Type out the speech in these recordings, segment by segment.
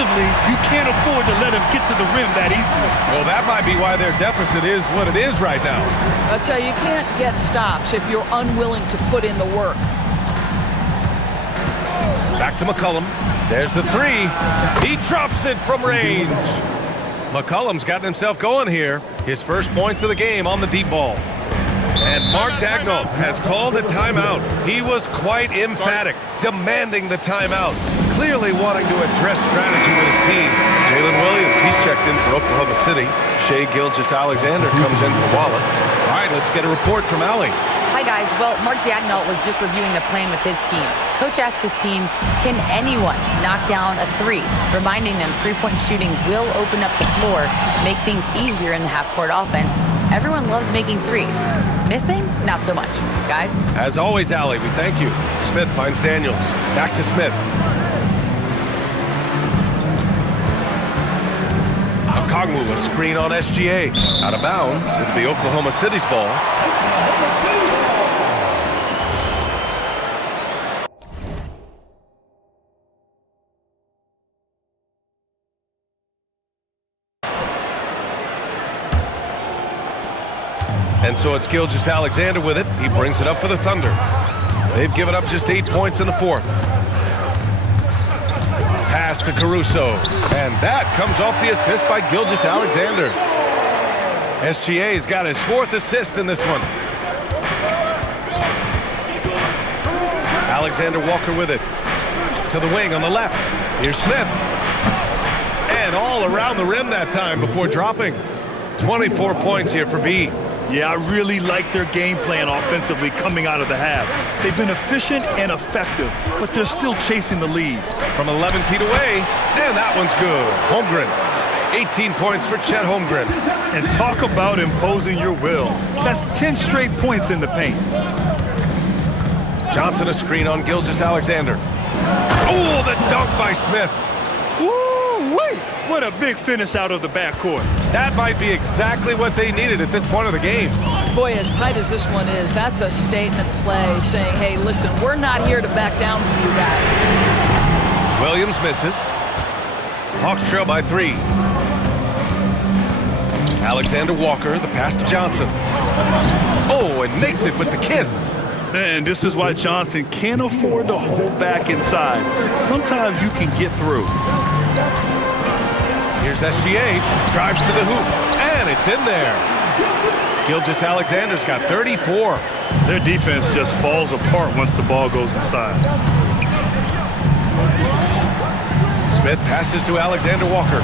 Offensively, you can't afford to let him get to the rim that easily. Well, that might be why their deficit is what it is right now. I'll tell you, you can't get stops if you're unwilling to put in the work. Back to McCollum. There's the three. He drops it from range. McCollum's gotten himself going here. His first points of the game on the deep ball. And Mark Daigneault has called a timeout. He was quite emphatic, demanding the timeout, clearly wanting to address strategy with his team. Jalen Williams, he's checked in for Oklahoma City. Shai Gilgeous-Alexander comes in for Wallace. All right, let's get a report from Allie. Hi, guys. Well, Mark Daigneault was just reviewing the plan with his team. Coach asked his team, can anyone knock down a three? Reminding them three-point shooting will open up the floor, make things easier in the half-court offense. Everyone loves making threes. Missing? Not so much. Guys? As always, Allie, we thank you. Smith finds Daniels. Back to Smith. Okongwu, a screen on SGA. Out of bounds. It'll be Oklahoma City's ball. And so it's Gilgeous-Alexander with it. He brings it up for the Thunder. They've given up just 8 points in the fourth. Pass to Caruso. And that comes off the assist by Gilgeous-Alexander. SGA's got his fourth assist in this one. Alexander Walker with it. To the wing on the left. Here's Smith. And all around the rim that time before dropping. 24 points here for B. Yeah, I really like their game plan offensively coming out of the half. They've been efficient and effective, but they're still chasing the lead. From 11 feet away, and that one's good. Holmgren, 18 points for Chet Holmgren. And talk about imposing your will. That's 10 straight points in the paint. Johnson a screen on Gilgeous-Alexander. Oh, the dunk by Smith. Woo-wee! What a big finish out of the backcourt. That might be exactly what they needed at this point of the game. Boy, as tight as this one is, that's a statement play saying, hey, listen, we're not here to back down from you guys. Williams misses. Hawks trail by 3. Alexander Walker, the pass to Johnson. Oh, and makes it with the kiss. And this is why Johnson can't afford to hold back inside. Sometimes you can get through. Here's SGA, drives to the hoop, and it's in there. Gilgeous-Alexander's got 34. Their defense just falls apart once the ball goes inside. Smith passes to Alexander Walker.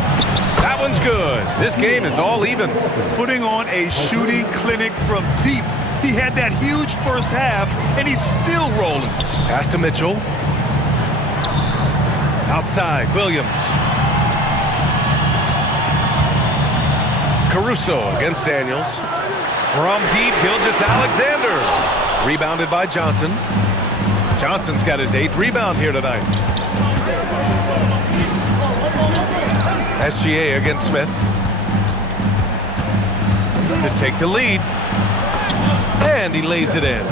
That one's good. This game is all even. Putting on a shooting clinic from deep. He had that huge first half, and he's still rolling. Pass to Mitchell. Outside, Williams. Caruso against Daniels. From deep, Gilgeous-Alexander. Rebounded by Johnson. Johnson's got his 8th rebound here tonight. SGA against Smith. To take the lead. And he lays it in.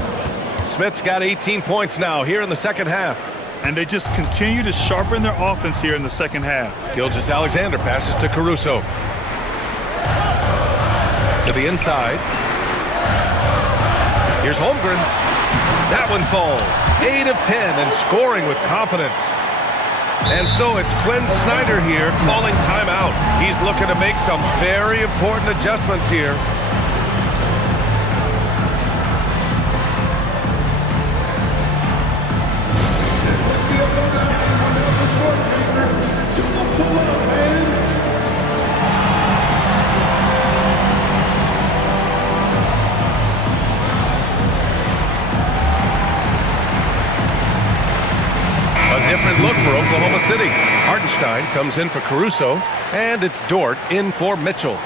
Smith's got 18 points now here in the second half. And they just continue to sharpen their offense here in the second half. Gilgeous-Alexander passes to Caruso. To the inside. Here's Holmgren. That one falls. 8 of 10 and scoring with confidence. And so it's Quinn Snyder here calling timeout. He's looking to make some very important adjustments here. Different look for Oklahoma City. Hartenstein comes in for Caruso, and it's Dort in for Mitchell.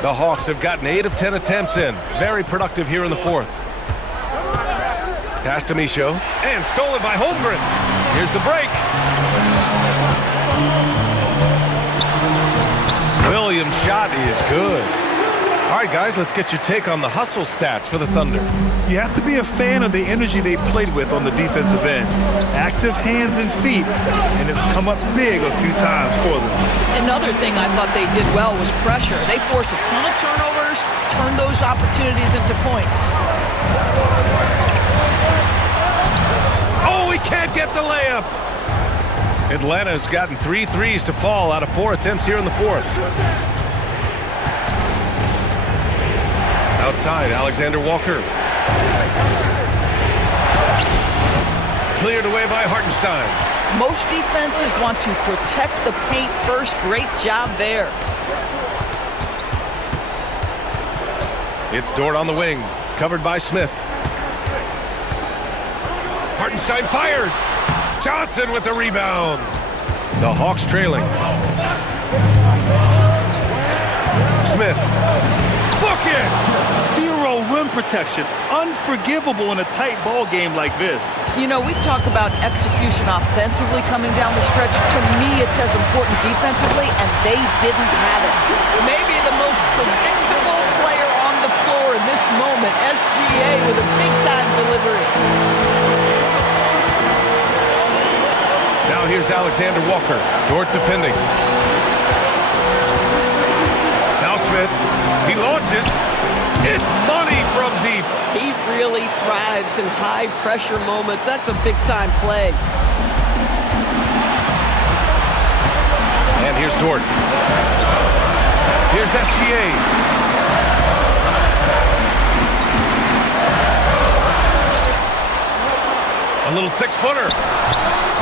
The Hawks have gotten 8 of 10 attempts in. Very productive here in the fourth. Pass to Micho, and stolen by Holmgren. Here's the break. Williams' shot is good. All right, guys, let's get your take on the hustle stats for the Thunder. You have to be a fan of the energy they played with on the defensive end. Active hands and feet, and it's come up big a few times for them. Another thing I thought they did well was pressure. They forced a ton of turnovers, turned those opportunities into points. Oh, he can't get the layup. Atlanta's gotten 3 threes to fall out of 4 attempts here in the fourth. Outside, Alexander Walker. Cleared away by Hartenstein. Most defenses want to protect the paint first. Great job there. It's Dort on the wing, covered by Smith. Hartenstein fires. Johnson with the rebound. The Hawks trailing. Smith. Book it! Zero rim protection. Unforgivable in a tight ball game like this. You know, we talk about execution offensively coming down the stretch. To me, it's as important defensively, and they didn't have it. Maybe the most predictable player on the floor in this moment, SGA with a big-time delivery. Now here's Alexander Walker. Dort defending. Now Smith. He launches. It's money from deep. He really thrives in high-pressure moments. That's a big-time play. And here's Dort. Here's SGA. A little 6-footer.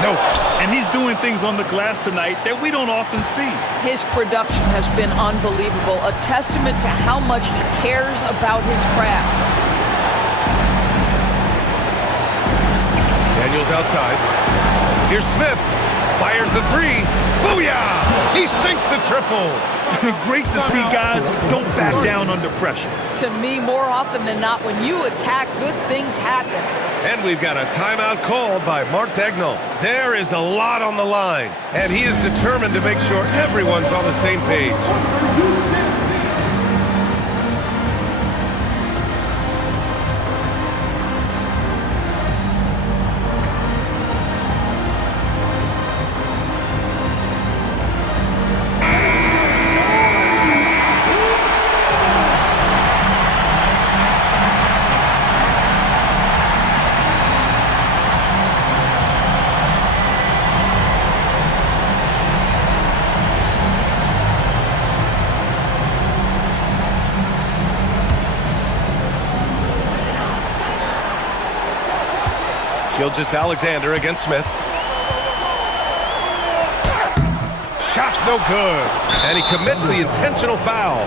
Nope. And he's doing things on the glass tonight that we don't often see. His production has been unbelievable, a testament to how much he cares about his craft. Daniels outside. Here's Smith. Fires the 3. Booyah! He sinks the triple. Great to see guys who don't back down under pressure. To me, more often than not, when you attack, good things happen. And we've got a timeout called by Mark Daigneault. There is a lot on the line, and he is determined to make sure everyone's on the same page. Gilgeous-Alexander against Smith. Shot's no good. And he commits the intentional foul.